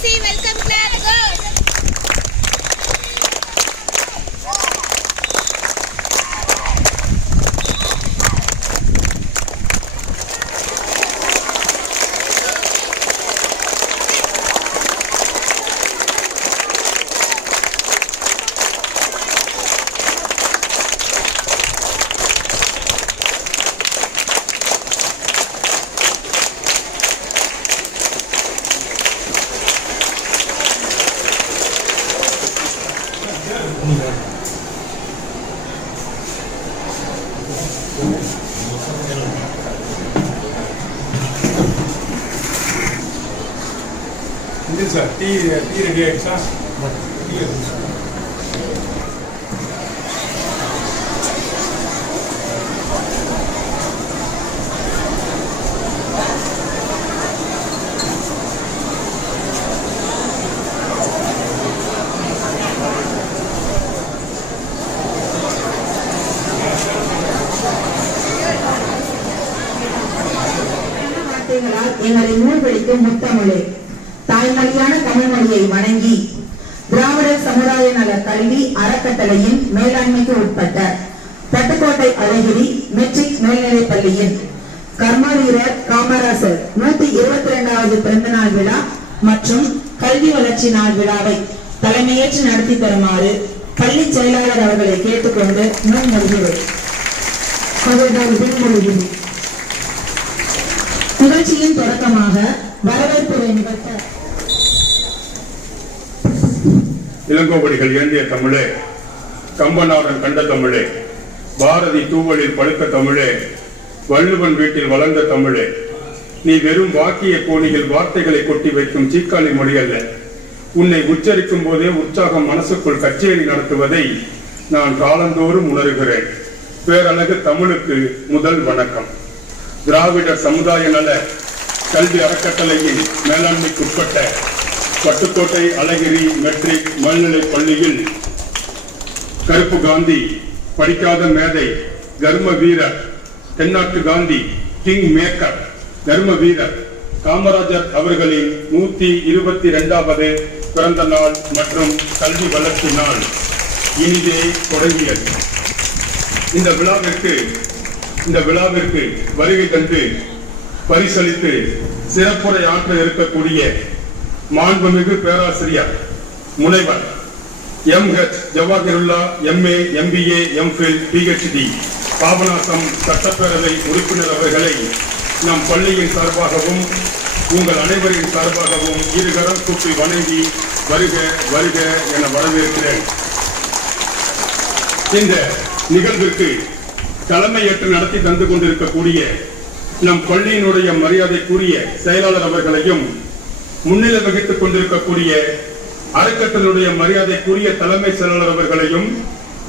see welcome clap girls. This is tea ready, sir. எங்களை நூல்வெளிக்கும் முத்தமிழே தாய்மொழியான தமிழ் மொழியை வணங்கி திராவிடர் சமுதாய நல கல்வி அறக்கட்டளையின் மேலாண்மைக்கு உட்பட்ட பட்டுக்கோட்டை அழகிரி மெட்ரிக் மேல்நிலைப் பள்ளியின் கர்மவீரர் காமராசர் 122வது பிறந்த நாள் விழா மற்றும் கல்வி வளர்ச்சி நாள் விழாவை தலைமையேற்று நடத்தி தருமாறு பள்ளி செயலாளர் அவர்களை கேட்டுக்கொண்டு நூல் மொழிகிறேன். நிகழ்ச்சியின் தொடக்கமாக வரவேற்புரை நிகழ்த்த இளங்கோவடிகள் ஏந்திய தமிழே, கம்பநாடன் கண்ட தமிழே, பாரதி தூவலில் பழுத்த தமிழே, வள்ளுவன் வீட்டில் வளர்ந்த தமிழே, நீ வெறும் வாக்கிய கோணியில் வார்த்தைகளை கொட்டி வைக்கும் சீக்காளி மொழி அல்ல. உன்னை உச்சரிக்கும் போதே உற்சாகம் மனசுக்குள் கச்சேரி நடத்துவதை நான் காலந்தோறும் உணர்கிறேன். பேரழகு தமிழுக்கு முதல் வணக்கம். திராவிடர் சமுதாய நல கல்வி அறக்கட்டளையின் மேலாண்மைக்குட்பட்ட பட்டுக்கோட்டை அழகிரி மெட்ரிக் மேல்நிலைப் பள்ளியில் கருப்பு காந்தி, படிக்காத மேதை, கர்ம வீரர், தென்னாட்டு காந்தி, கிங் மேக்கர், கர்ம வீரர் காமராஜர் அவர்களின் 122வது பிறந்த நாள் மற்றும் கல்வி வளர்ச்சி நாள் இனிதே தொடங்கியது. இந்த விழாவிற்கு வருகை தந்து பரிசளித்து சிறப்புரை ஆற்ற இருக்கக்கூடிய மாண்புமிகு பேராசிரியர் முனைவர் MH Jawahirullah MA MBA MPhil PhD Papanasam சட்டப்பேரவை உறுப்பினர் அவர்களை நம் பள்ளியின் சார்பாகவும் உங்கள் அனைவரின் சார்பாகவும் இருகரம் கூப்பி வணங்கி வருக வருக என வரவேற்கிறேன். இந்த நிகழ்விற்கு தலைமையேற்று நடத்தி தந்து கொண்டிருக்கக்கூடிய நம் பள்ளியினுடைய மரியாதைக்குரிய செயலாளர் அவர்களையும், முன்னிலை வகித்துக் கொண்டிருக்கக்கூடிய அறக்கட்டளையுடைய மரியாதைக்குரிய தலைமை செயலாளர் அவர்களையும்,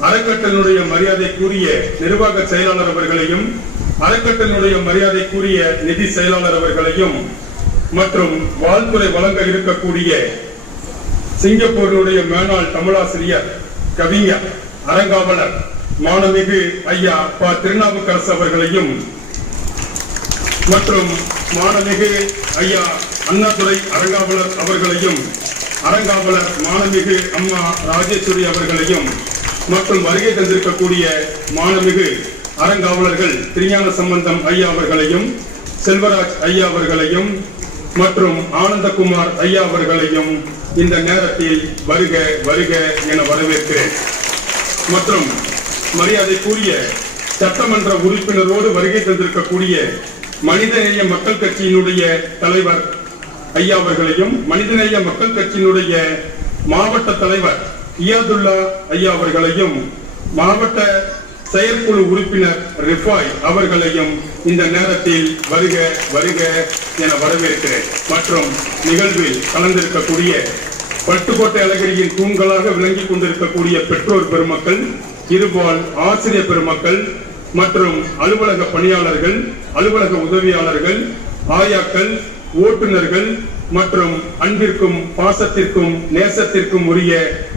அறக்கட்டளையுடைய மரியாதைக்குரிய நிர்வாக செயலாளர் அவர்களையும், அறக்கட்டளையுடைய மரியாதைக்குரிய நிதி செயலாளர் அவர்களையும் மற்றும் வாழ்த்துறை வழங்க இருக்கக்கூடிய சிங்கப்பூரினுடைய மேனாள் தமிழாசிரியர், கவிஞர், அறங்காவலர் மாணமிகு ஐயா ப. திருநாவுக்கரசு அவர்களையும் மற்றும் மாணமிகு ஐயா அண்ணாதுரை அறங்காவலர் அவர்களையும், அறங்காவலர் மாணமிகு அம்மா ராஜேஸ்வரி அவர்களையும் மற்றும் வருகை தந்திருக்கக்கூடிய மாணமிகு அறங்காவலர்கள் திருஞான சம்பந்தம் ஐயா அவர்களையும், செல்வராஜ் ஐயா அவர்களையும் மற்றும் ஆனந்தகுமார் ஐயா அவர்களையும் இந்த நேரத்தில் வருக வருக என வரவேற்கிறேன். மற்றும் மரியாதைக்குரிய சட்டமன்ற உறுப்பினரோடு வருகை தந்திருக்கக்கூடிய மனிதநேய மக்கள் கட்சியினுடைய தலைவர் ஐயா அவர்களையும், மனிதநேய மக்கள் கட்சியினுடைய மாவட்ட தலைவர் இயாதுல்லா ஐயா அவர்களையும், மாவட்ட செயற்குழு உறுப்பினர் ரிஃபாய் அவர்களையும் இந்த நேரத்தில் வருக வருக என வரவேற்கிறேன். மற்றும் நிகழ்வில் கலந்திருக்கக்கூடிய பட்டுக்கோட்டை அழகிரியின் தூண்களாக விளங்கிக் கொண்டிருக்கக்கூடிய பெற்றோர் பெருமக்கள், இருபால் ஆசிரியர் பெருமக்கள் மற்றும் அலுவலக பணியாளர்கள், அலுவலக உதவியாளர்கள், ஆயாக்கள், ஓட்டுநர்கள் மற்றும் அன்பிற்கும் பாசத்திற்கும் நேசத்திற்கும் உரிய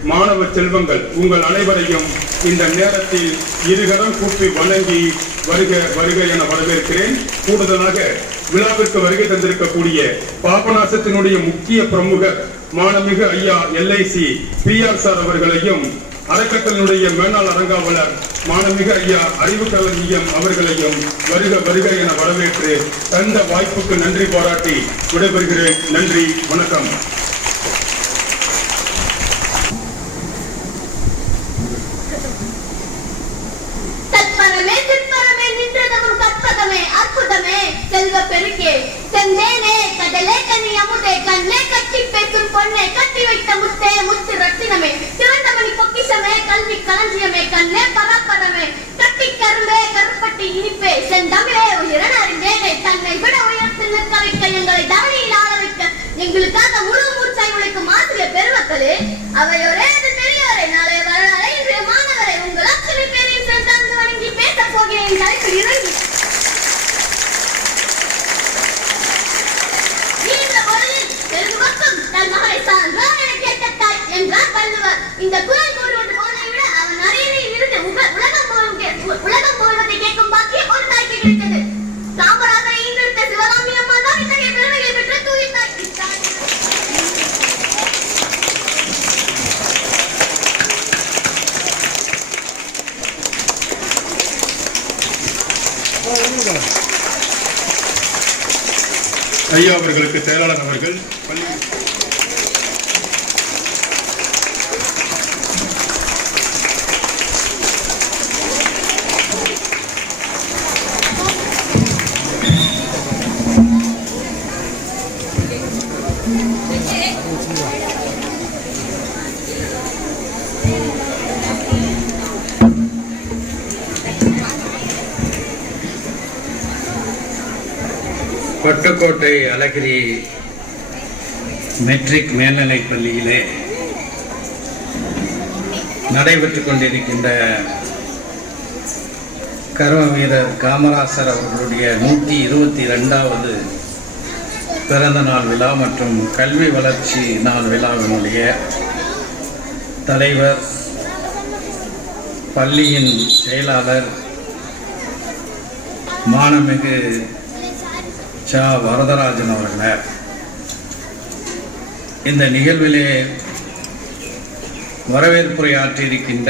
மாணவ செல்வங்கள் உங்கள் அனைவரையும் இந்த நேரத்தில் இருகரம் கூப்பி வணங்கி வருக வருக என வரவேற்கிறேன். கூடுதலாக விழாவிற்கு வருகை தந்திருக்கக்கூடிய பாபநாசத்தினுடைய முக்கிய பிரமுகர் மாண்புமிகு ஐயா LIC PR சார் அவர்களையும் அறக்கட்டளையினுடைய மேலாள் அறங்காவலர் மாண்புமிகு ஐயா அறிவுக்களஞ்சியம் அவர்களையும் வருக வருக என வரவேற்று தந்த வாய்ப்புக்கு நன்றி பாராட்டி விடைபெறுகிறேன். நன்றி, வணக்கம். செல்வ பெருக்கே செந்தேனே கடலே கனி அமுதே கண்ணே கட்டி பேசும் பொண்ணே கட்டி வைத்த முத்தே முத்து ரத்தினமே சிறந்தமணி பொக்கிஷமே கல்வி களஞ்சியமே கண்ணே பராப்பரமே கட்டி கரும்பே கருப்பட்டி இனிப்பே செந்தமிழே உயிரன் அறிந்தேனே தன்னை விட உயர்த்து நிற்க வைக்க எங்களை தவணையில் ஆள வைக்க எங்களுக்காக முழு மூச்சாய் உழைக்கும் ஆசிரியர் பெருமக்களே அவையோரே பெரியவரை நாளைய வரலாறு இன்றைய மாணவரை உங்கள் அத்தனை பேரையும் சேர்ந்து வணங்கி பேசப் போகிறேன். தலைப்பில் இறங்கி இந்த குரல் கூறுவது போதை விட அவன் அறையில் இருந்து உலகம் போவதை கேட்கும் பாக்கியம் ஒரு தாய்க்கு கிடைத்தது. சாம்பராசனை ஈன்றெடுத்த சிவகாமி அம்மா தான் இத்தகைய பெருமைகளை பெற்ற தூய தாய். ஐயா அவர்களுக்கு செயலாளர் அவர்கள் பள்ளி பட்டுக்கோட்டை அழகிரி மெட்ரிக் மேல்நிலைப் பள்ளியிலே நடைபெற்றுக் கொண்டிருக்கின்ற கர்ம வீரர் காமராசர் அவர்களுடைய 122வது பிறந்த நாள் விழா மற்றும் கல்வி வளர்ச்சி நாள் விழாவினுடைய தலைவர், பள்ளியின் செயலாளர் மாண்புமிகு வரதராஜன் அவர்களே, இந்த நிகழ்விலே வரவேற்புரை ஆற்றியிருக்கின்ற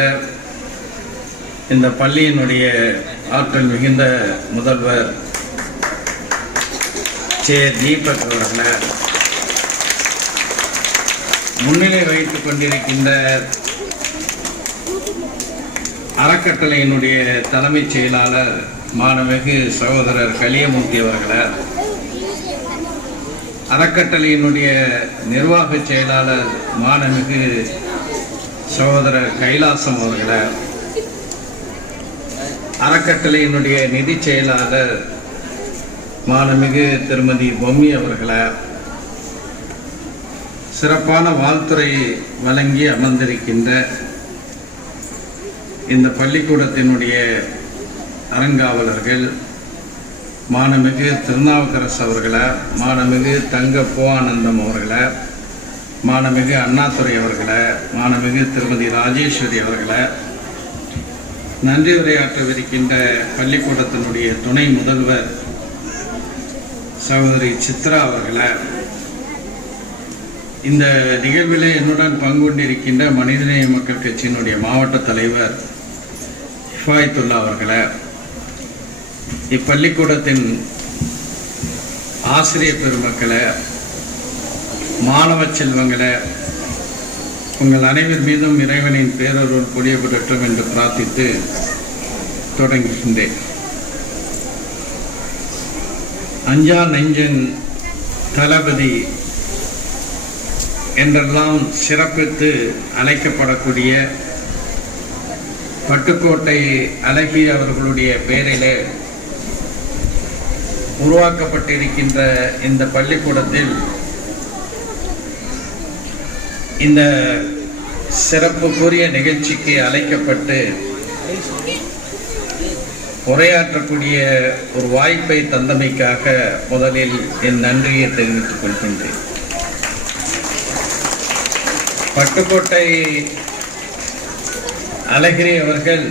இந்த பள்ளியினுடைய ஆற்றல் மிகுந்த முதல்வர் தீபக் அவர்களே, முன்னிலை வைத்துக் கொண்டிருக்கின்ற அறக்கட்டளையினுடைய தலைமைச் செயலாளர் மாண்புமிகு சகோதரர் கலியமூர்த்தி அவர்களே, அறக்கட்டளையினுடைய நிர்வாக செயலாளர் மாண்புமிகு சகோதரர் கைலாசம் அவர்களே, அறக்கட்டளையினுடைய நிதி செயலாளர் மாண்புமிகு திருமதி பொம்மி அவர்களே, சிறப்பான வாழ்த்துறை வழங்கி அமர்ந்திருக்கின்ற இந்த பள்ளிக்கூடத்தினுடைய அறங்காவலர்கள் மாண்புமிகு திருநாவுக்கரசு அவர்களே, மாண்புமிகு தங்க பூவானந்தம் அவர்களே, மாண்புமிகு அண்ணாதுரை அவர்களே, மாண்புமிகு திருமதி ராஜேஸ்வரி அவர்களே, நன்றி உரையாற்றவிருக்கின்ற பள்ளிக்கூடத்தினுடைய துணை முதல்வர் சகோதரி சித்ரா அவர்களே, இந்த நிகழ்விலே என்னுடன் பங்கு கொண்டிருக்கின்ற மனிதநேய மக்கள் கட்சியினுடைய மாவட்ட தலைவர் ஹிஃபாயத்துல்லா அவர்களே, இப்பள்ளிக்கூடத்தின் ஆசிரியர் பெருமக்களே, மாணவ செல்வங்களே, உங்கள் அனைவர் மீதும் இறைவனின் பேரருள் பொழியப்படட்டும் என்று பிரார்த்தித்து தொடங்குகின்றேன். அஞ்சா நெஞ்சன் தளபதி என்றெல்லாம் சிறப்பித்து அழைக்கப்படக்கூடிய பட்டுக்கோட்டை அழகி அவர்களுடைய பெயரிலே உருவாக்கப்பட்டிருக்கின்ற இந்த பள்ளிக்கூடத்தில் இந்த சிறப்புக்குரிய நிகழ்ச்சிக்கு அழைக்கப்பட்டு உரையாற்றக்கூடிய ஒரு வாய்ப்பை தந்தமைக்காக முதலில் என் நன்றியை தெரிவித்துக் கொள்கின்றேன். பட்டுக்கோட்டை அழகிரி அவர்கள்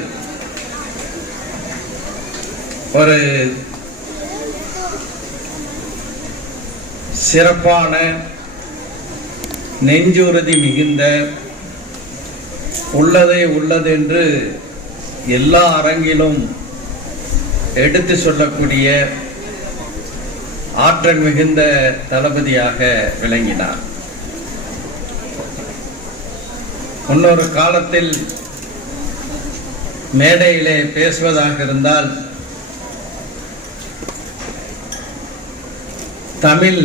ஒரு சிறப்பான நெஞ்சுறுதி மிகுந்த, உள்ளதை உள்ளதென்று எல்லா அரங்கிலும் எடுத்து சொல்லக்கூடிய ஆற்றல் மிகுந்த தளபதியாக விளங்கினார். முன்னொரு காலத்தில் மேடையிலே பேசுவதாக இருந்தால் தமிழ்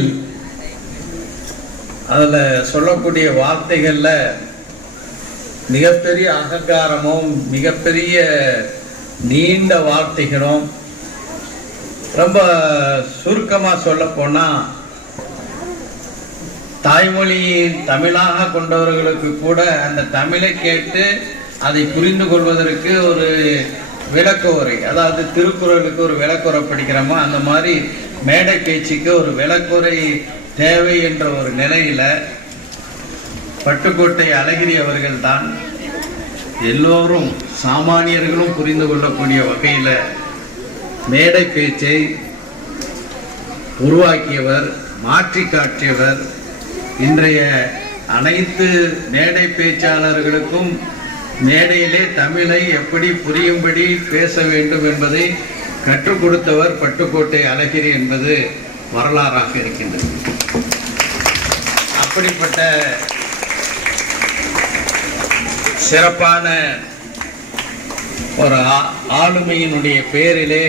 அதில் சொல்லக்கூடிய வார்த்தைகளில் மிகப்பெரிய அகங்காரமும் மிகப்பெரிய நீண்ட வார்த்தைகளும், ரொம்ப சுருக்கமாக சொல்லப்போனால் தாய்மொழி தமிழாக கொண்டவர்களுக்கு கூட அந்த தமிழை கேட்டு அதை புரிந்து கொள்வதற்கு ஒரு விளக்க உரை, அதாவது திருக்குறளுக்கு ஒரு விளக்குரை படிக்கிறோமோ அந்த மாதிரி மேடை பேச்சுக்கு ஒரு விளக்குரை தேவை என்ற ஒரு நிலையில பட்டுக்கோட்டை அழகிரி அவர்கள் தான் எல்லோரும் சாமானியர்களும் புரிந்து கொள்ளக்கூடிய வகையில் மேடை பேச்சை உருவாக்கியவர், மாற்றி காட்டியவர். இன்றைய அனைத்து மேடை பேச்சாளர்களுக்கும் மேடையிலே தமிழை எப்படி புரியும்படி பேச வேண்டும் என்பதை கற்றுக் கொடுத்தவர் பட்டுக்கோட்டை அழகிரி என்பது வரலாறாக இருக்கின்றது. அப்படிப்பட்ட சிறப்பான ஒரு ஆளுமையினுடைய பேரிலே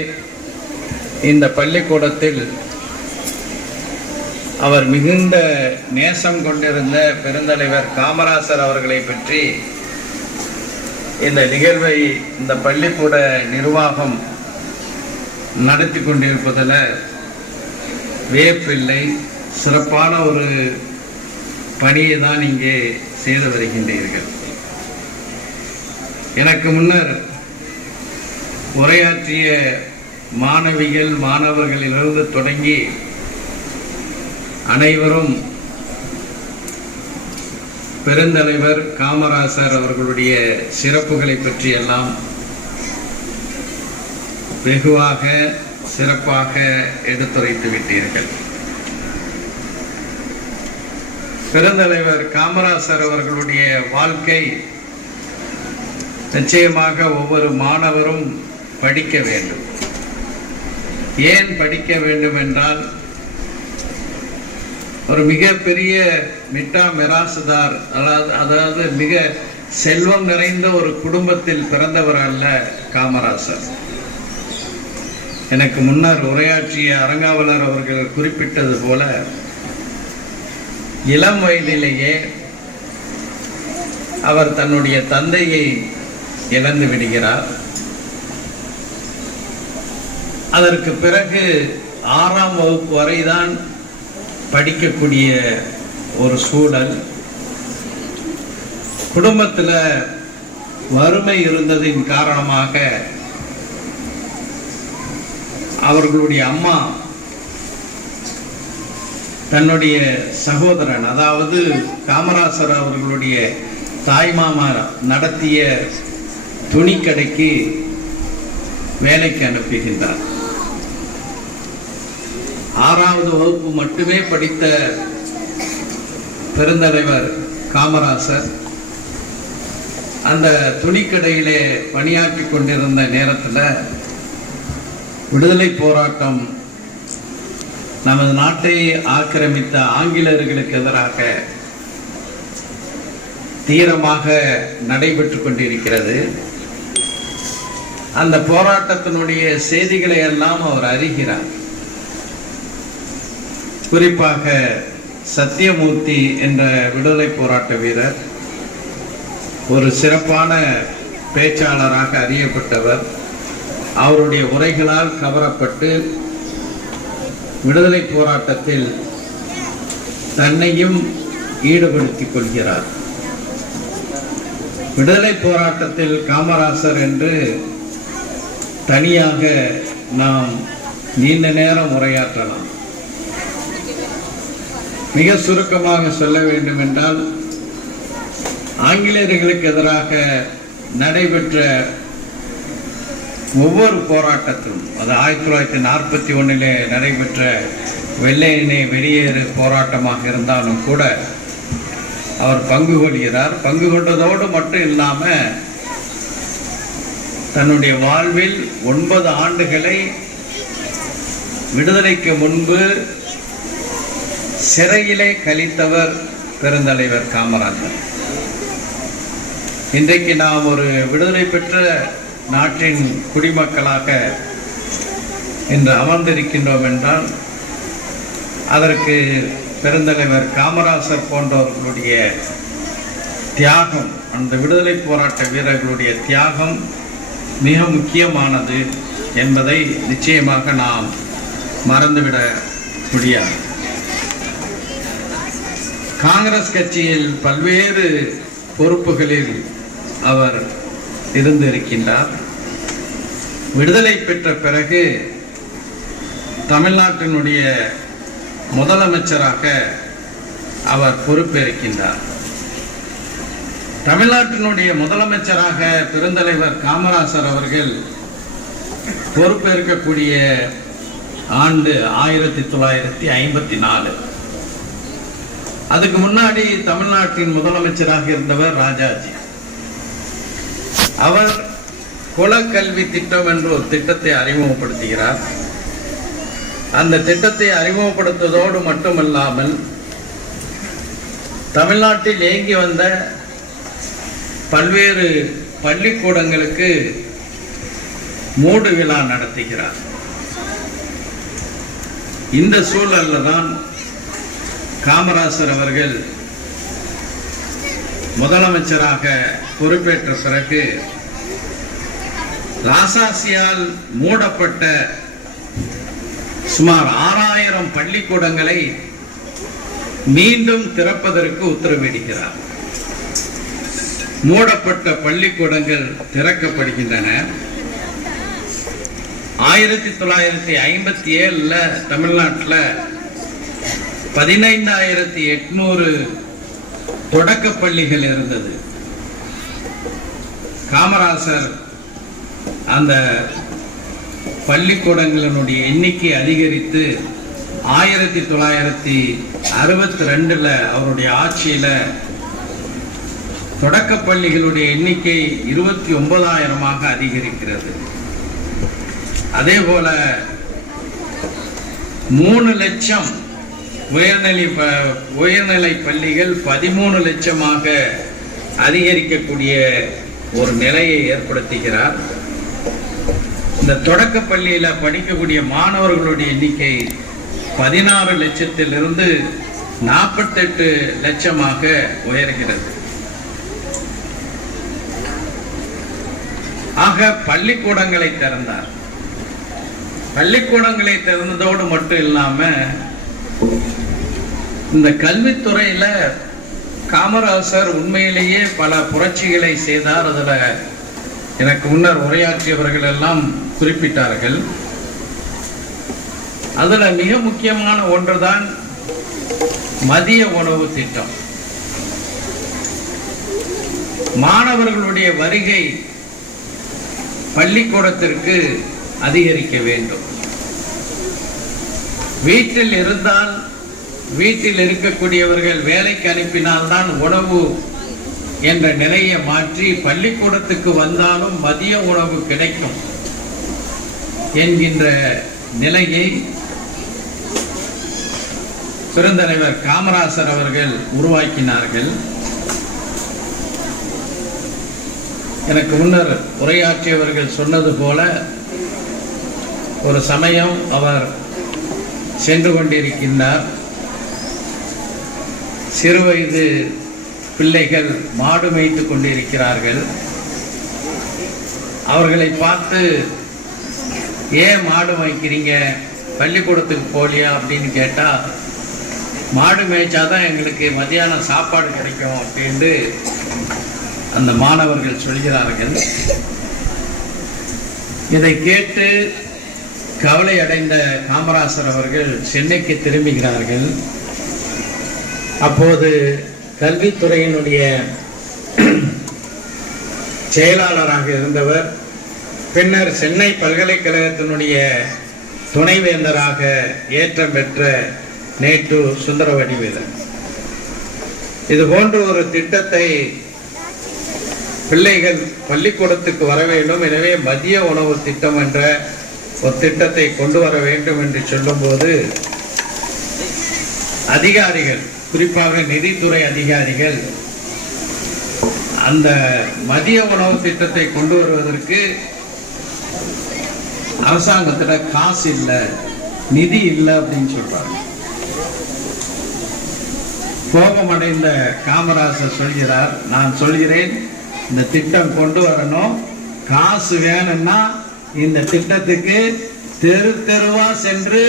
இந்த பள்ளிக்கூடத்தில் அவர் மிகுந்த நேசம் கொண்டிருந்த பெருந்தலைவர் காமராசர் அவர்களை பற்றி இந்த நிகழ்வை இந்த பள்ளிக்கூட நிர்வாகம் நடத்தி கொண்டிருப்பதில் வியப்பில்லை. சிறப்பான ஒரு பணியை தான் இங்கே செய்து வருகின்றீர்கள். எனக்கு முன்னர் உரையாற்றிய மாணவிகள் மாணவர்களிலிருந்து தொடங்கி அனைவரும் பெருந்தலைவர் காமராசர் அவர்களுடைய சிறப்புகளை பற்றியெல்லாம் வெகுவாக சிறப்பாக எடுத்துரைத்து விட்டீர்கள். பெருந்தலைவர் காமராசர் அவர்களுடைய வாழ்க்கை நிச்சயமாக ஒவ்வொரு மாணவரும் படிக்க வேண்டும். ஏன் படிக்க வேண்டும் என்றால், ஒரு மிகப்பெரிய மிட்டா மிராசுதார், அதாவது மிக செல்வம் நிறைந்த ஒரு குடும்பத்தில் பிறந்தவர் அல்ல காமராசர். எனக்கு முன்னர் உரையாற்றிய அரங்காவலர் அவர்கள் குறிப்பிட்டது போல, இளம் வயதிலேயே அவர் தன்னுடைய தந்தையை இழந்து விடுகிறார். அதற்கு பிறகு 6ஆம் வகுப்பு வரைதான் படிக்கக்கூடிய ஒரு சூழல். குடும்பத்தில் வறுமை இருந்ததின் காரணமாக அவர்களுடைய அம்மா தன்னுடைய சகோதரன், அதாவது காமராசர் அவர்களுடைய தாய்மாமா நடத்திய துணிக்கடைக்கு வேலைக்கு அனுப்புகின்றார். 6வது வகுப்பு மட்டுமே படித்த பெருந்தலைவர் காமராசர் அந்த துணிக்கடையிலே பணியாற்றி கொண்டிருந்த நேரத்தில் விடுதலை போராட்டம், நமது நாட்டை ஆக்கிரமித்த ஆங்கிலேயர்களுக்கு எதிராக தீவிரமாக நடைபெற்று கொண்டிருக்கிறது. அந்த போராட்டத்தினுடைய செய்திகளை எல்லாம் அவர் அறிகிறார். குறிப்பாக சத்தியமூர்த்தி என்ற விடுதலை போராட்ட வீரர் ஒரு சிறப்பான பேச்சாளராக அறியப்பட்டவர். அவருடைய உரைகளால் கவரப்பட்டு விடுதலை போராட்டத்தில் தன்னையும் ஈடுபடுத்திக் கொள்கிறார். விடுதலை போராட்டத்தில் காமராசர் என்று தனியாக நாம் நீண்ட நேரம் உரையாற்றலாம். மிக சுருக்கமாக சொல்ல வேண்டும் என்றால், ஆங்கிலேயர்களுக்கு எதிராக நடைபெற்ற ஒவ்வொரு போராட்டத்திலும், அது 1941 நடைபெற்ற வெள்ளையனே வெளியேறு போராட்டமாக இருந்தாலும் கூட, அவர் பங்கு கொள்கிறார். பங்கு கொண்டதோடு மட்டும் இல்லாம தன்னுடைய வாழ்வில் 9 ஆண்டுகளை விடுதலைக்கு முன்பு சிறையிலே கழித்தவர் பெருந்தலைவர் காமராஜர். இன்றைக்கு நாம் ஒரு விடுதலை பெற்ற நாட்டின் குடிமக்களாக இன்று அமர்ந்திருக்கின்றோம் என்றால் அதற்கு பெருந்தலைவர் காமராஜர் போன்றவர்களுடைய தியாகம், அந்த விடுதலை போராட்ட வீரர்களுடைய தியாகம் மிக முக்கியமானது என்பதை நிச்சயமாக நாம் மறந்துவிட முடியாது. காங்கிரஸ் கட்சியில் பல்வேறு பொறுப்புகளில் அவர் இருந்திருக்கின்றார். விடுதலை பெற்ற பிறகு தமிழ்நாட்டினுடைய முதலமைச்சராக அவர் பொறுப்பேற்கின்றார். தமிழ்நாட்டினுடைய முதலமைச்சராக பெருந்தலைவர் காமராஜர் அவர்கள் பொறுப்பேற்கக்கூடிய ஆண்டு 1954. அதுக்கு முன்னாடி தமிழ்நாட்டின் முதலமைச்சராக இருந்தவர் ராஜாஜி. அவர் குலக்கல்வி திட்டம் என்ற ஒரு திட்டத்தை அறிமுகப்படுத்துகிறார். அந்த திட்டத்தை அறிமுகப்படுத்துவதோடு மட்டுமல்லாமல் தமிழ்நாட்டில் இயங்கி வந்த பல்வேறு பள்ளிக்கூடங்களுக்கு மூடு விழா நடத்துகிறார். இந்த சூழலில் தான் காமராஜர் அவர்கள் முதலமைச்சராக பொறுப்பேற்ற பிறகு ராசாசியால் மூடப்பட்ட சுமார் 6000 பள்ளிக்கூடங்களை மீண்டும் திறப்பதற்கு உத்தரவிடுகிறார். மூடப்பட்ட பள்ளிக்கூடங்கள் திறக்கப்படுகின்றன. 1957 தமிழ்நாட்டில் 15,800 தொடக்க பள்ளிகள் இருந்தது. காமராஜர் அந்த பள்ளிக்கூடங்களினுடைய எண்ணிக்கை அதிகரித்து 1962 அவருடைய ஆட்சியில தொடக்க பள்ளிகளுடைய எண்ணிக்கை 29,000 அதிகரிக்கிறது. அதே போல 3 லட்சம் உயர்நிலை பள்ளிகள் 13 லட்சமாக அதிகரிக்கக்கூடிய ஒரு நிலையை ஏற்படுத்துகிறார். இந்த தொடக்க பள்ளியில படிக்கக்கூடிய மாணவர்களுடைய எண்ணிக்கை 16 லட்சத்திலிருந்து 48 லட்சமாக உயர்கிறது. ஆக பள்ளிக்கூடங்களை திறந்தார். பள்ளிக்கூடங்களை திறந்ததோடு மட்டும் இல்லாம இந்த கல்வித்துறையில காமராஜர் உண்மையிலேயே பல புரட்சிகளை செய்தார். அதுல எனக்கு முன்னர் உரையாற்றியவர்கள் எல்லாம் குறிப்பிட்டார்கள். அதுல மிக முக்கியமான ஒன்றுதான் மதிய உணவு திட்டம். மாணவர்களுடைய வருகை பள்ளிக்கூடத்திற்கு அதிகரிக்க வேண்டும். வீட்டில் இருந்தால் வீட்டில் இருக்கக்கூடியவர்கள் வேலைக்கு அனுப்பினால்தான் உணவு என்ற நிலையை மாற்றி பள்ளிக்கூடத்துக்கு வந்தாலும் மதிய உணவு கிடைக்கும் என்கின்ற நிலையை பெருந்தலைவர் காமராஜர் அவர்கள் உருவாக்கினார்கள். எனக்கு முன்னர் உரையாற்றியவர்கள் சொன்னது போல ஒரு சமயம் அவர் சென்று கொண்டிருக்கின்றார். சிறுவயது பிள்ளைகள் மாடு மேய்த்து கொண்டிருக்கிறார்கள். அவர்களை பார்த்து, ஏன் மாடு மேய்க்கிறீங்க, பள்ளிக்கூடத்துக்கு போலியா அப்படின்னு கேட்டா, மாடு மேய்ச்சாதான் எங்களுக்கு மத்தியானம் சாப்பாடு கிடைக்கும் அப்படின்னு அந்த மாணவர்கள் சொல்கிறார்கள். இதை கேட்டு கவலை அடைந்த காமராஜர் அவர்கள் சென்னைக்கு திரும்புகிறார்கள். அப்போது கல்வித்துறையினுடைய செயலாளராக இருந்தவர் பின்னர் சென்னை பல்கலைக்கழகத்தினுடைய துணைவேந்தராக ஏற்றம் பெற்ற நேட்டு சுந்தரவடிவேலன். இது போன்ற ஒரு திட்டத்தை பிள்ளைகள் பள்ளிக்கூடத்துக்கு வர வேண்டும், எனவே மதிய உணவு திட்டம் என்ற ஒரு திட்டத்தை கொண்டு வர வேண்டும் என்று சொல்லும்போது அதிகாரிகள், குறிப்பாக நிதித்துறை அதிகாரிகள், அந்த மதிய உணவு திட்டத்தை கொண்டு வருவதற்கு அரசாங்கத்தில் காசு இல்லை, நிதி இல்லை அப்படின்னு சொல்றாங்க. கோபமடைந்த காமராசர் சொல்கிறார், நான் சொல்கிறேன் இந்த திட்டம் கொண்டு வரணும், காசு வேணும்னா இந்த திட்டத்துக்கு தெரு தெருவா சென்று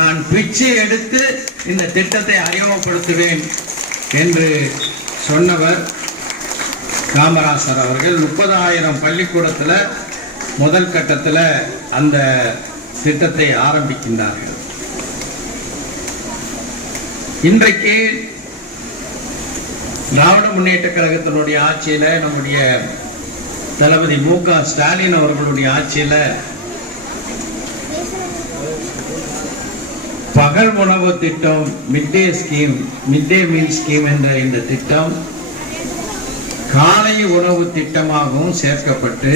நான் பிச்சை எடுத்து இந்த திட்டத்தை அறிமுகப்படுத்துவேன் என்று சொன்னவர் காமராசர் அவர்கள். 30,000 பள்ளிக்கூடத்தில் முதல் கட்டத்தில் அந்த திட்டத்தை ஆரம்பிக்கின்றார்கள். இன்றைக்கு திராவிட முன்னேற்ற கழகத்தினுடைய ஆட்சியில, நம்முடைய தளபதி மு.க. ஸ்டாலின் அவர்களுடைய ஆட்சியில பகல் உணவு திட்டம், மிட் டே மீல் ஸ்கீம் என்ற இந்த திட்டம் காலை உணவு திட்டமாகவும் சேர்க்கப்பட்டு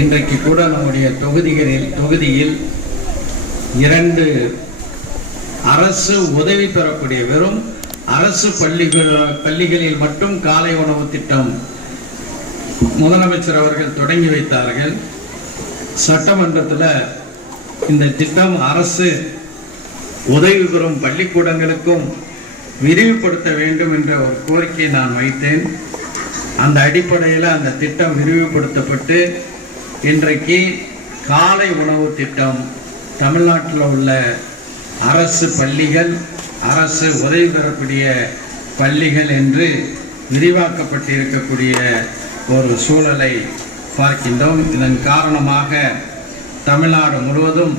இன்றைக்கு கூட நம்முடைய தொகுதியில் 2 அரசு உதவி பெறக்கூடிய, வெறும் அரசு பள்ளிகளில் மட்டும் காலை உணவு திட்டம் முதலமைச்சர் அவர்கள் தொடங்கி வைத்தார்கள். சட்டமன்றத்தில் இந்த திட்டம் அரசு உதவி பெறும் பள்ளிக்கூடங்களுக்கும் விரிவுபடுத்த வேண்டும் என்ற ஒரு கோரிக்கையை நான் வைத்தேன். அந்த அடிப்படையில் அந்த திட்டம் விரிவுபடுத்தப்பட்டு இன்றைக்கு காலை உணவு திட்டம் தமிழ்நாட்டில் உள்ள அரசு பள்ளிகள், அரசு உதவி பெறக்கூடிய பள்ளிகள் என்று விரிவாக்கப்பட்டிருக்கக்கூடிய ஒரு சூழலை பார்க்கின்றோம். இதன் காரணமாக தமிழ்நாடு முழுவதும்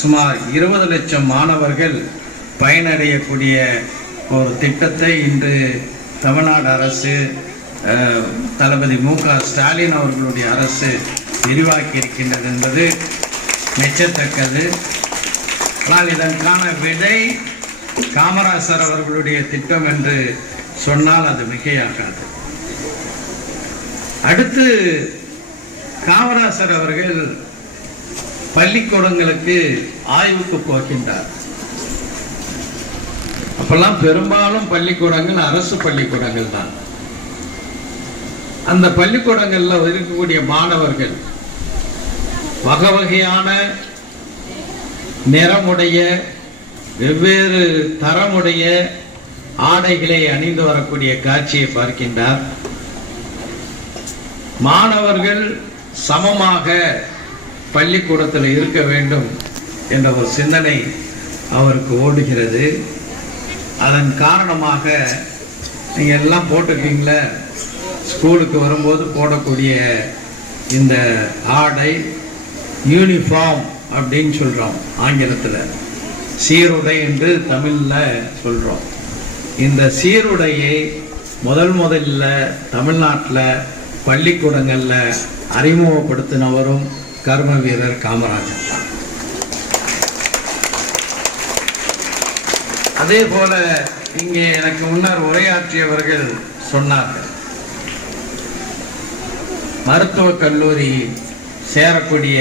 சுமார் 20 லட்சம் மாணவர்கள் பயனடையக்கூடிய ஒரு திட்டத்தை இன்று தமிழ்நாடு அரசு, தளபதி மு.க. ஸ்டாலின் அவர்களுடைய அரசு விரிவாக்கி இருக்கின்றது என்பது மெச்சத்தக்கது. ஆனால் இதற்கான விடை காமராசர் அவர்களுடைய திட்டம் என்று சொன்னால் அது மிகையாகாது. அடுத்து காமராசர் அவர்கள் பள்ளிக்கூடங்களுக்கு ஆய்வுக்கு போகின்றார். அப்பெல்லாம் பெரும்பாலும் பள்ளிக்கூடங்கள் அரசு பள்ளிக்கூடங்கள் தான். அந்த பள்ளிக்கூடங்கள்ல இருக்கக்கூடிய மாணவர்கள் வகை வகையான நிறமுடைய, வெவ்வேறு தரமுடைய ஆடைகளை அணிந்து வரக்கூடிய காட்சியை பார்க்கின்றார். மாணவர்கள் சமமாக பள்ளிக்கூடத்தில் இருக்க வேண்டும் என்ற ஒரு சிந்தனை அவருக்கு ஓடுகிறது. அதன் காரணமாக நீங்கள் எல்லாம் போட்டிருக்கீங்களே, ஸ்கூலுக்கு வரும்போது போடக்கூடிய இந்த ஆடை யூனிஃபார்ம் அப்படின்னு சொல்கிறோம், ஆங்கிலத்தில் சீருடை என்று தமிழில் சொல்கிறோம். இந்த சீருடையை முதல்ல தமிழ்நாட்டில் பள்ளிக்கூடங்களில் அறிமுகப்படுத்தினவரும் கர்ம வீரர் காமராஜர் தான். அதே போல இங்கே எனக்கு முன்னர் உரையாற்றியவர்கள் சொன்னார்கள், மருத்துவக் கல்லூரி சேரக்கூடிய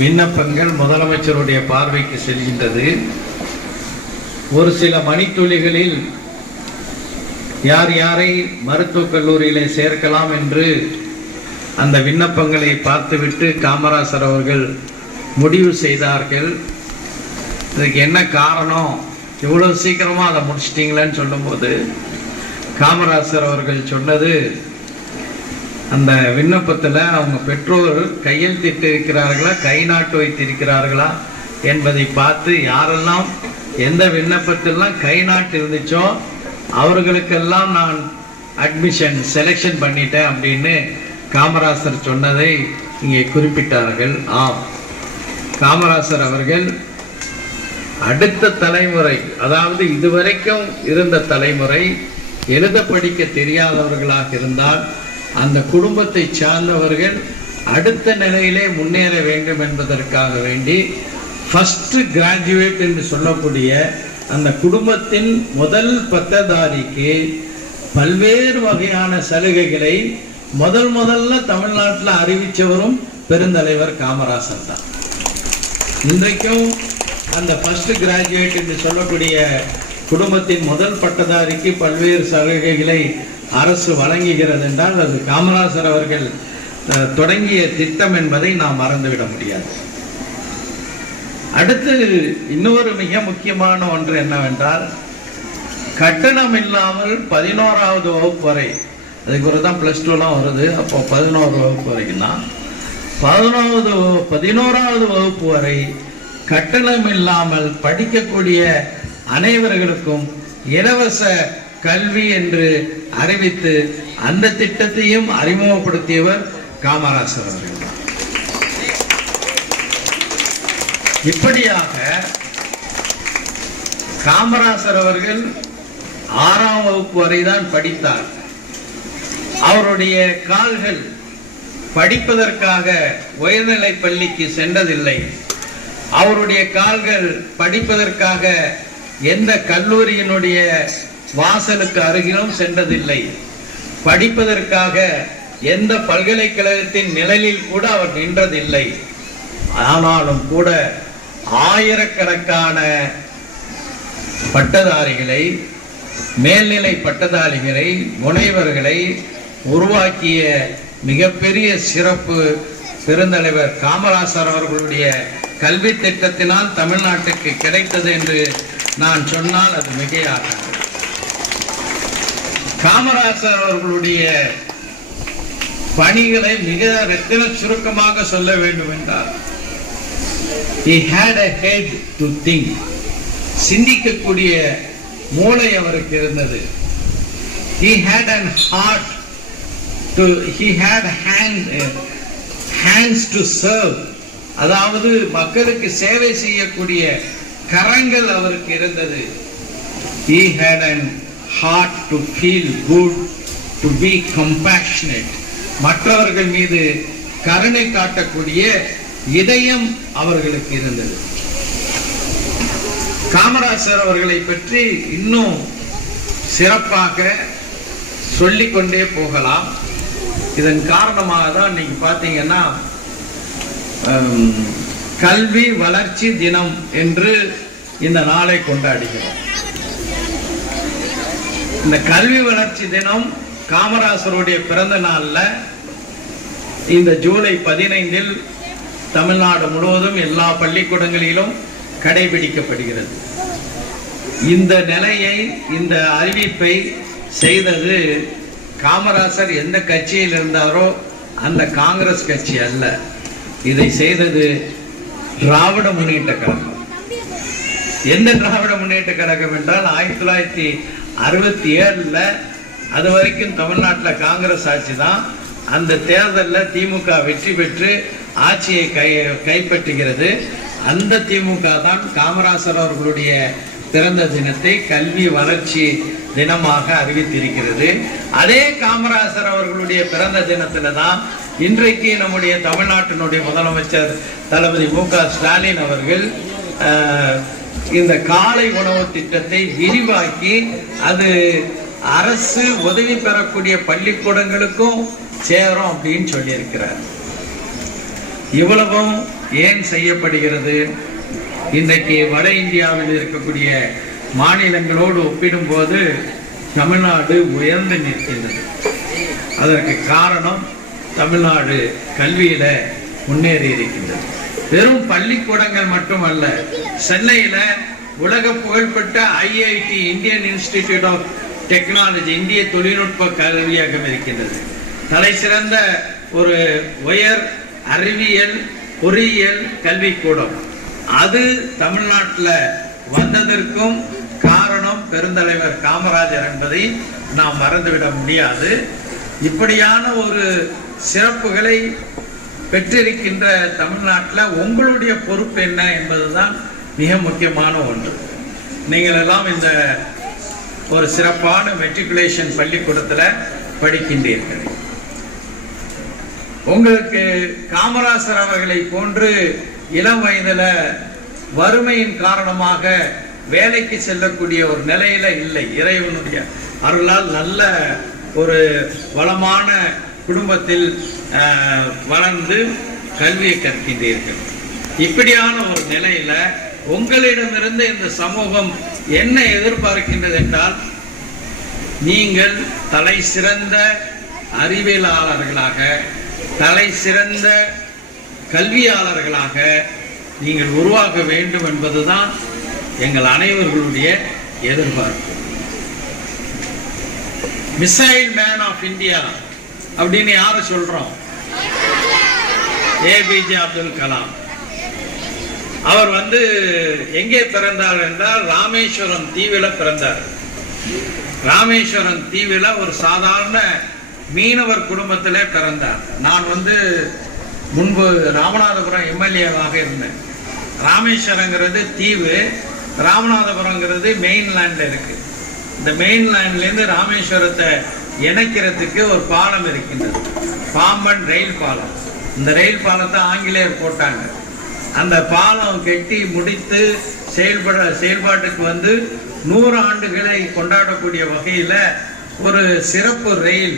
விண்ணப்பங்கள் முதலமைச்சருடைய பார்வைக்கு செல்கின்றது. ஒரு சில மணித்துளிகளில் யார் யாரை மருத்துவக் கல்லூரியிலே சேர்க்கலாம் என்று அந்த விண்ணப்பங்களை பார்த்துவிட்டு காமராசர் அவர்கள் முடிவு செய்தார்கள். இதுக்கு என்ன காரணம், இவ்வளவு சீக்கிரமா அதை முடிச்சிட்டீங்களேன்னு சொல்லும்போது காமராசர் அவர்கள் சொன்னது, அந்த விண்ணப்பத்தில் அவங்க பெற்றோர் கையெழுத்திட்டு இருக்கிறார்களா, கை நாட்டு வைத்திருக்கிறார்களா என்பதை பார்த்து யாரெல்லாம் எந்த விண்ணப்பத்திலாம் கை நாட்டு இருந்துச்சோ அவர்களுக்கெல்லாம் நான் அட்மிஷன் செலெக்ஷன் பண்ணிட்டேன் அப்படின்னு காமராசர் சொன்னதை இங்கே குறிப்பிட்டார்கள். ஆம், காமராசர் அவர்கள் அடுத்த தலைமுறை, அதாவது இதுவரைக்கும் இருந்த தலைமுறை எழுத படிக்க தெரியாதவர்களாக இருந்தால் அந்த குடும்பத்தை சார்ந்தவர்கள் அடுத்த நிலையிலே முன்னேற வேண்டும் என்பதற்காக வேண்டி ஃபர்ஸ்ட் கிராஜுவேட் என்று சொல்லக்கூடிய அந்த குடும்பத்தின் முதல் பட்டதாரிக்கு பல்வேறு வகையான சலுகைகளை முதல்ல தமிழ்நாட்டில் அறிவிச்சவரும் பெருந்தலைவர் காமராசர் தான். இன்றைக்கும் அந்த ஃபர்ஸ்ட் கிராஜுவேட் என்று சொல்லக்கூடிய குடும்பத்தின் முதல் பட்டதாரிக்கு பல்வேறு சலுகைகளை அரசு வழங்குகிறது என்றால் அது காமராசர் அவர்கள் தொடங்கிய திட்டம் என்பதை நாம் மறந்துவிட முடியாது. அடுத்து இன்னொரு மிக முக்கியமான ஒன்று என்னவென்றால், கட்டணம் இல்லாமல் 11வது வகுப்பு வரை, அதுக்கு ஒரு தான் +2லாம் வருது, அப்போ 11 வகுப்பு வரைக்கும்னா 11வது வகுப்பு வரை கட்டணம் இல்லாமல் படிக்கக்கூடிய அனைவர்களுக்கும் இலவச கல்வி என்று அறிவித்து அந்த திட்டத்தையும் அறிமுகப்படுத்தியவர் காமராசர் அவர்கள். இப்படியாக காமராசர் அவர்கள் 6ஆம் வகுப்பு வரைதான் படித்தார். அவருடைய கால்கள் படிப்பதற்காக உயர்நிலை பள்ளிக்கு சென்றதில்லை. அவருடைய கால்கள் படிப்பதற்காக எந்த கல்லூரியினுடைய வாசலுக்கு அருகிலும் சென்றதில்லை. படிப்பதற்காக எந்த பல்கலைக்கழகத்தின் நிழலில் கூட அவர் நின்றதில்லை. ஆனாலும் கூட ஆயிரக்கணக்கான பட்டதாரிகளை, மேல்நிலை பட்டதாரிகளை, முனைவர்களை உருவாக்கிய மிகப்பெரிய சிறப்பு பெருந்தலைவர் காமராசர் அவர்களுடைய கல்வி திட்டத்தினால் தமிழ்நாட்டுக்கு கிடைத்தது என்று நான் சொன்னால் அது மிகையாகாது. காமராசர் அவர்களுடைய பணிகளை மிக ரத்தின சுருக்கமாக சொல்ல வேண்டும் என்றால், he had a head to think, சிந்திக்கக்கூடிய மூளை அவருக்கு இருந்தது. he had an heart to, he had hands to serve, அதாவது மக்களுக்கு சேவை செய்யக்கூடிய கரங்கள் அவருக்கு இருந்தது. he had an heart to feel good, to be compassionate, மற்றவர்கள் மீது கருணை காட்டக்கூடிய இதயம் அவர்களுக்கு இருந்தது. காமராசர் அவர்களை பற்றி இன்னும் சிறப்பாக சொல்லிக்கொண்டே போகலாம். இதன் காரணமாக தான் நீங்க பார்த்தீங்கன்னா கல்வி வளர்ச்சி தினம் என்று இந்த நாளை கொண்டாடுகிறோம். இந்த கல்வி வளர்ச்சி தினம் காமராசருடைய பிறந்த நாள்ல இந்த ஜூலை 15 தமிழ்நாடு முழுவதும் எல்லா பள்ளிக்கூடங்களிலும் கடைபிடிக்கப்படுகிறது. இந்த நிலையை, இந்த அறிவிப்பை செய்தது காமராசர் எந்த கட்சியில் இருந்தாரோ அந்த காங்கிரஸ் கட்சி அல்ல. இதை செய்தது திராவிட முன்னேற்ற கழகம். எந்த திராவிட முன்னேற்ற கழகம் என்றால் 1967 அது வரைக்கும் தமிழ்நாட்டில் காங்கிரஸ் ஆட்சி தான். அந்த தேர்தலில் திமுக வெற்றி பெற்று ஆட்சியை கைப்பற்றுகிறது. அந்த திமுக தான் காமராசர் அவர்களுடைய பிறந்த தினத்தை கல்வி வளர்ச்சி தினமாக அறிவித்திருக்கிறது. அதே காமராசர் அவர்களுடைய பிறந்த தினத்துல தான் இன்றைக்கு நம்முடைய தமிழ்நாட்டினுடைய முதலமைச்சர் தளபதி மு.க. ஸ்டாலின் அவர்கள் இந்த காலை உணவு திட்டத்தை விரிவாக்கி அது அரசு உதவி பெறக்கூடிய பள்ளிக்கூடங்களுக்கும் சேரும் அப்படின்னு சொல்லியிருக்கிறார். இவ்வளவும் ஏன் செய்யப்படுகிறது? இன்றைக்கு வட இந்தியாவில் இருக்கக்கூடிய மாநிலங்களோடு ஒப்பிடும்போது தமிழ்நாடு உயர்ந்து நிற்கின்றது. அதற்கு காரணம் தமிழ்நாடு கல்வியில முன்னேறி இருக்கின்றது. வெறும் பள்ளிக்கூடங்கள் மட்டுமல்ல, சென்னையில உலக புகழ்பெற்ற IIT, Indian institute of technology, இந்திய தொழில்நுட்ப கல்வியகம் இருக்கின்றது. தலை சிறந்த ஒரு உயர் அறிவியல் பொறியியல் கல்விக்கூடம். அது தமிழ்நாட்டில் வந்ததற்கும் காரணம் பெருந்தலைவர் காமராஜர் என்பதை நாம் மறந்துவிட முடியாது. இப்படியான ஒரு சிறப்புகளை பெற்றிருக்கின்ற தமிழ்நாட்டில் உங்களுடைய பொறுப்பு என்ன என்பதுதான் மிக முக்கியமான ஒன்று. நீங்கள் எல்லாம் இந்த ஒரு சிறப்பான மெட்ரிகுலேஷன் பள்ளிக்கூடத்தில் படிக்கின்றீர்கள். உங்களுக்கு காமராசர் அவர்களை போன்று இளம் வயதில் வறுமையின் காரணமாக வேலைக்கு செல்லக்கூடிய ஒரு நிலையில இல்லை. இறைவனுடைய அருளால் நல்ல ஒரு வளமான குடும்பத்தில் வளர்ந்து கல்வியை கற்கின்றீர்கள். இப்படியான ஒரு நிலையில உங்களிடமிருந்து இந்த சமூகம் என்ன எதிர்பார்க்கின்றது என்றால், நீங்கள் தலை சிறந்த அறிவியலாளர்களாக, தலை சிறந்த கல்வியாளர்களாக நீங்கள் உருவாக வேண்டும் என்பதுதான் எங்கள் அனைவர்களுடைய எதிர்பார்ப்பு. மிசைல் மேன் ஆஃப் இந்தியா அப்படின்னு யாரை சொல்றோம்? ஏபிஜே அப்துல் கலாம். அவர் எங்கே பிறந்தார் என்றால் ராமேஸ்வரம் தீவில பிறந்தார். ராமேஸ்வரம் தீவில ஒரு சாதாரண மீனவர் குடும்பத்திலே பிறந்தார். நான் முன்பு ராமநாதபுரம் எம்எல்ஏவாக இருந்தேன். ராமேஸ்வரங்கிறது தீவு, ராமநாதபுரங்கிறது மெயின்லேண்ட்ல இருக்கு. இந்த மெயின்லேண்ட்லேருந்து ராமேஸ்வரத்தை இணைக்கிறதுக்கு ஒரு பாலம் இருக்கின்றது, பாம்பன் ரயில் பாலம். இந்த ரயில் பாலத்தை ஆங்கிலேயர் போட்டாங்க. அந்த பாலம் கட்டி முடித்து செயல்பாட்டுக்கு 100 ஆண்டுகளை கொண்டாடக்கூடிய வகையில் ஒரு சிறப்பு ரயில்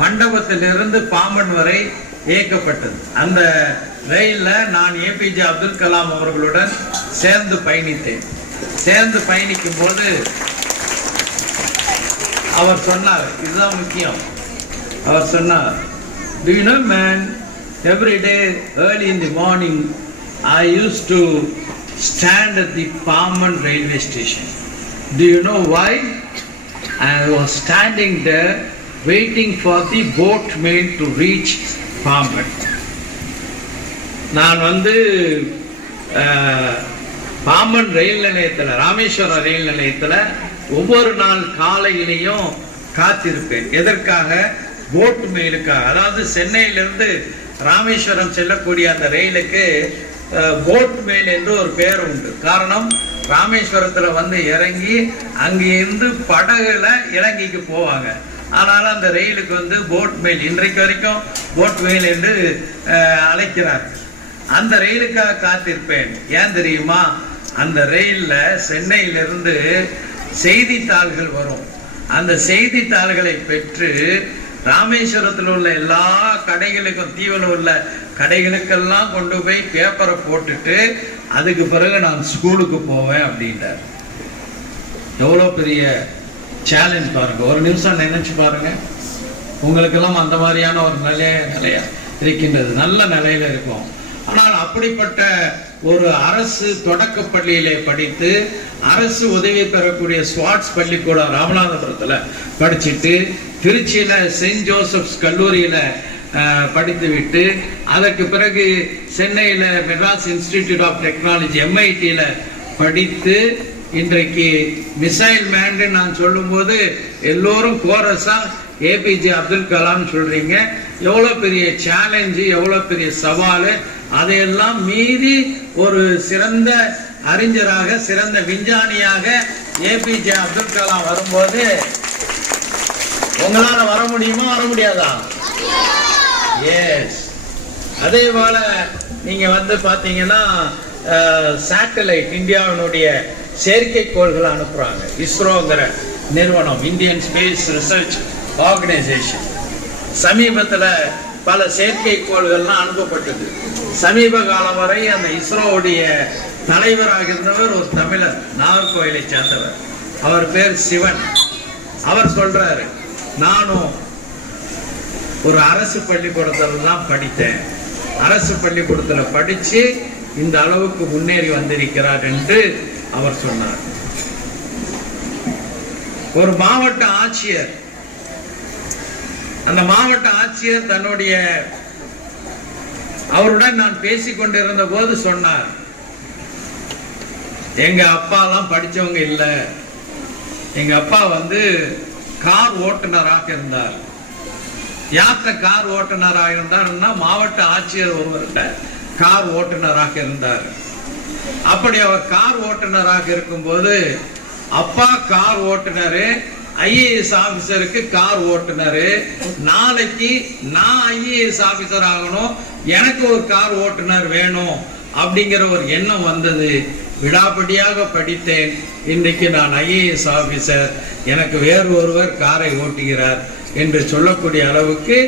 மண்டபத்திலிருந்து பாம்பன் வரை இயக்கப்பட்டது. அந்த ரயிலில் நான் ஏபிஜே அப்துல் கலாம் அவர்களுடன் சேர்ந்து பயணித்தேன். சேர்ந்து பயணிக்கும் போது அவர் சொன்னார், இதுதான் முக்கியம். அவர் சொன்னார், do you know man, every day early in the morning I used to stand at the Pamban railway station. Do you know why? I was standing there waiting for the boat mail to reach Pamban. நான் பாம்பன் ரயில் நிலையத்தில், ராமேஸ்வரம் ரயில் நிலையத்தில் ஒவ்வொரு நாள் காலையிலையும் காத்திருப்பேன். எதற்காக? Boat மெயிலுக்காக. அதாவது சென்னையிலிருந்து ராமேஸ்வரம் செல்லக்கூடிய அந்த ரயிலுக்கு போட் மெயில் என்று ஒரு பெயர் உண்டு. காரணம், ராமேஸ்வரத்தில் இறங்கி அங்கிருந்து படகுல இலங்கைக்கு போவாங்க. ஆனால் அந்த ரயிலுக்கு போட் மெயில், இன்றைக்கு வரைக்கும் போட் மெயில் என்று அழைக்கிறார். அந்த ரயிலுக்காக காத்திருப்பேன். ஏன் தெரியுமா? அந்த ரயிலில் சென்னையிலிருந்து செய்தித்தாள்கள் வரும். அந்த செய்தித்தாள்களை பெற்று ராமேஸ்வரத்தில் உள்ள எல்லா கடைகளுக்கும், தீவில் உள்ள கடைகளுக்கெல்லாம் கொண்டு போய் பேப்பரை போட்டுட்டு அதுக்கு பிறகு நான் ஸ்கூலுக்கு போவேன் அப்படின்றார். எவ்வளோ பெரிய சேலஞ்ச் பாருங்க. ஒரு நிமிஷம் நினைச்சு பாருங்க. உங்களுக்கெல்லாம் அந்த மாதிரியான ஒரு நிலையா இருக்கின்றது, நல்ல நிலையில இருக்கும். ஆனால் அப்படிப்பட்ட ஒரு அரசு தொடக்க பள்ளியிலே படித்து அரசு உதவி பெறக்கூடிய ஸ்வாட்ஸ் பள்ளிக்கூடம் ராமநாதபுரத்தில் படிச்சுட்டு திருச்சியில செயின்ட் ஜோசப்ஸ் கல்லூரியில படித்து விட்டு அதற்கு பிறகு சென்னையில மெட்ராஸ் இன்ஸ்டிடியூட் ஆஃப் டெக்னாலஜி MITல படித்து இன்றைக்கு மிசைல் மேன் நான் சொல்லும் போது எல்லோரும் கோரஸா ஏபிஜே அப்துல் கலாம் சொல்றீங்க. எவ்வளவு பெரிய சேலஞ்சு, எவ்வளவு பெரிய சவால். அதையெல்லாம் மீறி ஒரு சிறந்த அறிஞராக, சிறந்த விஞ்ஞானியாக ஏபிஜே அப்துல் கலாம் வரும்போது உங்களால வர முடியுமா, வர முடியாதா? எஸ். அதே போல நீங்க பாத்தீங்கன்னா சேட்டலைட், இந்தியாவினுடைய செயற்கைக்கோள்களை அனுப்புறாங்க. இஸ்ரோங்கிற நிறுவனம், இந்தியன் ஸ்பேஸ் ரிசர்ச் ஆர்கனைசேஷன். சமீபத்தில் பல செயற்கைக்கோள்கள்லாம் அனுப்பப்பட்டது. சமீப காலம் வரை அந்த இஸ்ரோவுடைய தலைவராக இருந்தவர் ஒரு தமிழர், நாகர்கோயிலை சேர்ந்தவர். அவர் பேர் சிவன். அவர் சொல்றாரு, நானும் ஒரு அரசு பள்ளிக்கூடத்தில் தான் படித்தேன், அரசு பள்ளிக்கூடத்தில் படிச்சு இந்த அளவுக்கு முன்னேறி வந்திருக்கிறார் என்று அவர் சொன்னார். ஒரு மாவட்ட ஆட்சியர், அந்த மாவட்ட ஆட்சியர் தன்னுடைய, அவருடன் நான் பேசிக் கொண்டிருந்த போது சொன்னார், எங்க அப்பா எல்லாம் படிச்சவங்க இல்ல, எங்க அப்பா கார் ஓட்டுநராக இருந்தார். யார்கிட்ட கார் ஓட்டுநராக இருந்தார்னா மாவட்ட ஆட்சியர் ஒருவர்கிட்ட கார் ஓட்டுநராக இருந்தார். அப்படி அவர் கார் ஓட்டுநராக இருக்கும்போது, அப்பா கார் ஓட்டுநரு, IAS ஆபீசருக்கு கார் ஓட்டுநரு, நாளைக்கு நான் IAS ஆபீசர் ஆகணும், எனக்கு ஒரு கார் ஓட்டுநர் வேணும் அப்படிங்கிற ஒரு எண்ணம் வந்தது. விடாப்பிடியாக படித்தேன். இன்றைக்கு நான் IAS ஆபீசர், எனக்கு வேறு ஒருவர் காரை ஓட்டுகிறார் என்று சொல்லக்கூடிய அளவுக்கு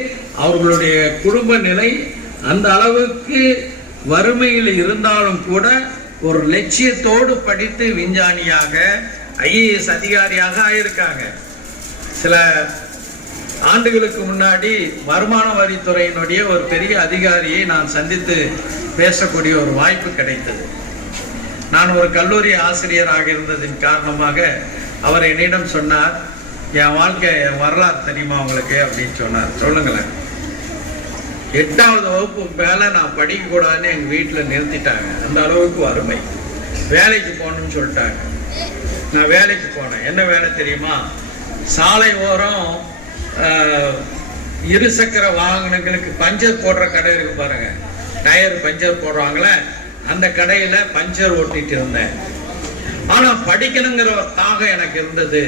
அவர்களுடைய குடும்ப நிலை அந்த அளவுக்கு வறுமையில் இருந்தாலும் கூட ஒரு லட்சியத்தோடு படித்து விஞ்ஞானியாக IAS அதிகாரியாக ஆயிருக்காங்க. சில ஆண்டுகளுக்கு முன்னாடி வருமான வரித்துறையினுடைய ஒரு பெரிய அதிகாரியை நான் சந்தித்து பேசக்கூடிய ஒரு வாய்ப்பு கிடைத்தது. நான் ஒரு கல்லூரி ஆசிரியராக இருந்ததின் காரணமாக அவர் என்னிடம் சொன்னார், என் வாழ்க்கை வரலாறு தெரியுமா உங்களுக்கு அப்படின்னு சொன்னார். சொல்லுங்களேன். 8வது வகுப்பு மேலே நான் படிக்கக்கூடாதுன்னு எங்கள் வீட்டில் நிறுத்திட்டாங்க. அந்த அளவுக்கு வறுமை. வேலைக்கு போகணும்னு சொல்லிட்டாங்க. நான் வேலைக்கு போனேன். என்ன வேலை தெரியுமா? சாலை ஓரம் இருசக்கர வாகனங்களுக்கு பஞ்சர் போடுற கடை இருக்கு பாருங்க, டயர் பஞ்சர் போடுறாங்களே, அந்த கடையில் பஞ்சர் ஓட்டிட்டு இருந்தேன். ஆனால் படிக்கணுங்கிற ஒரு தாகம் எனக்கு இருந்தது.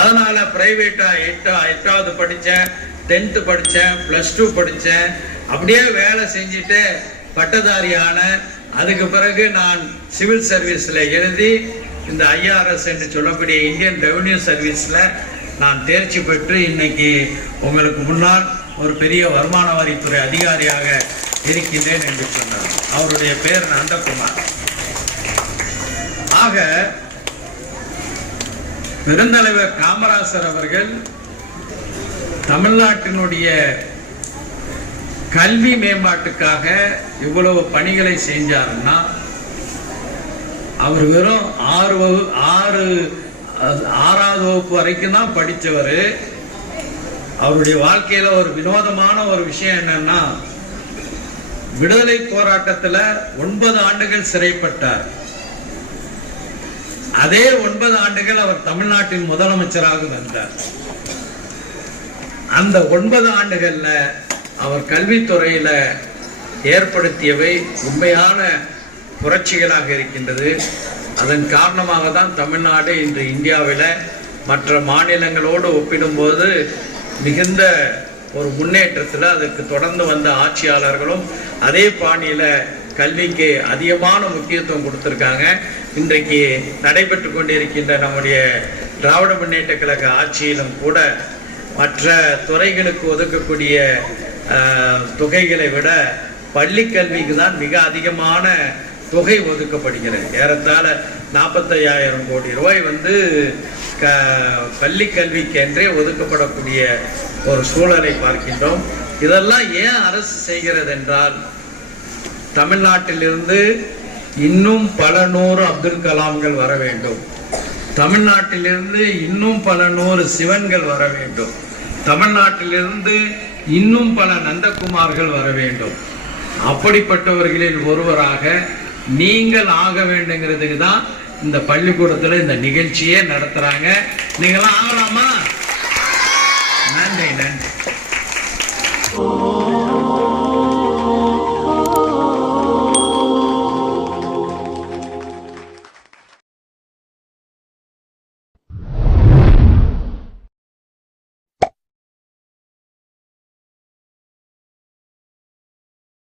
அதனால பிரைவேட்டா 8வது படித்தேன், 10th படித்தேன், +2 படித்தேன். அப்படியே வேலை செஞ்சுட்டு பட்டதாரியான. அதுக்கு பிறகு நான் சிவில் சர்வீஸில் எழுதி இந்த IRS என்று சொல்லக்கூடிய இந்தியன் ரெவன்யூ சர்வீஸில் நான் தேர்ச்சி பெற்று இன்னைக்கு உங்களுக்கு முன்னால் ஒரு பெரிய வருமான வரித்துறை அதிகாரியாக இருக்கின்றேன் என்று சொன்னார். அவருடைய பேர் நந்தகுமார். ஆக பெருந்தலைவர் காமராசர் அவர்கள் தமிழ்நாட்டினுடைய கல்வி மேம்பாட்டுக்காக இவ்வளவு பணிகளை செஞ்சாருன்னா, அவர் வெறும் 6வது வகுப்பு வரைக்கும் தான் படித்தவர். அவருடைய வாழ்க்கையில ஒரு வினோதமான ஒரு விஷயம் என்னன்னா, விடுதலை போராட்டத்தில் 9 ஆண்டுகள் சிறைப்பட்டார். அதே 9 ஆண்டுகள் அவர் தமிழ்நாட்டின் முதலமைச்சராக வந்தார். அந்த 9 ஆண்டுகள்ல அவர் கல்வித்துறையில ஏற்படுத்தியவை உண்மையான புரட்சிகளாக இருக்கின்றது. அதன் காரணமாக தான் தமிழ்நாடு இன்று இந்தியாவில் மற்ற மாநிலங்களோடு ஒப்பிடும்போது மிகுந்த ஒரு முன்னேற்றத்தில், அதற்கு தொடர்ந்து வந்த ஆட்சியாளர்களும் அதே பாணியில் கல்விக்கு அதிகமான முக்கியத்துவம் கொடுத்துருக்காங்க. இன்றைக்கு நடைபெற்று கொண்டிருக்கின்ற நம்முடைய திராவிட முன்னேற்ற கழக ஆட்சியிலும் கூட மற்ற துறைகளுக்கு ஒதுக்கக்கூடிய தொகைகளை விட பள்ளி கல்விக்கு தான் மிக அதிகமான தொகை ஒதுக்கப்படுகிறது. ஏறத்தாழ 45,000 கோடி ரூபாய் பள்ளி கல்விக்கு என்றே ஒதுக்கப்படக்கூடிய ஒரு சூழலை பார்க்கின்றோம். இதெல்லாம் ஏன் அரசு செய்கிறது என்றால், தமிழ்நாட்டிலிருந்து இன்னும் பல 100 அப்துல் கலாம்கள் வர வேண்டும், தமிழ்நாட்டிலிருந்து இன்னும் பல 100 சிவன்கள் வர வேண்டும், தமிழ்நாட்டிலிருந்து இன்னும் பல நந்தகுமார்கள் வர வேண்டும். அப்படிப்பட்டவர்களில் ஒருவராக நீங்கள் ஆக வேண்டுங்கிறதுக்கு தான் இந்த பள்ளிக்கூடத்தில் இந்த நிகழ்ச்சியே நடத்துறாங்க. நீங்களாம் ஆகலாமா? நன்றி.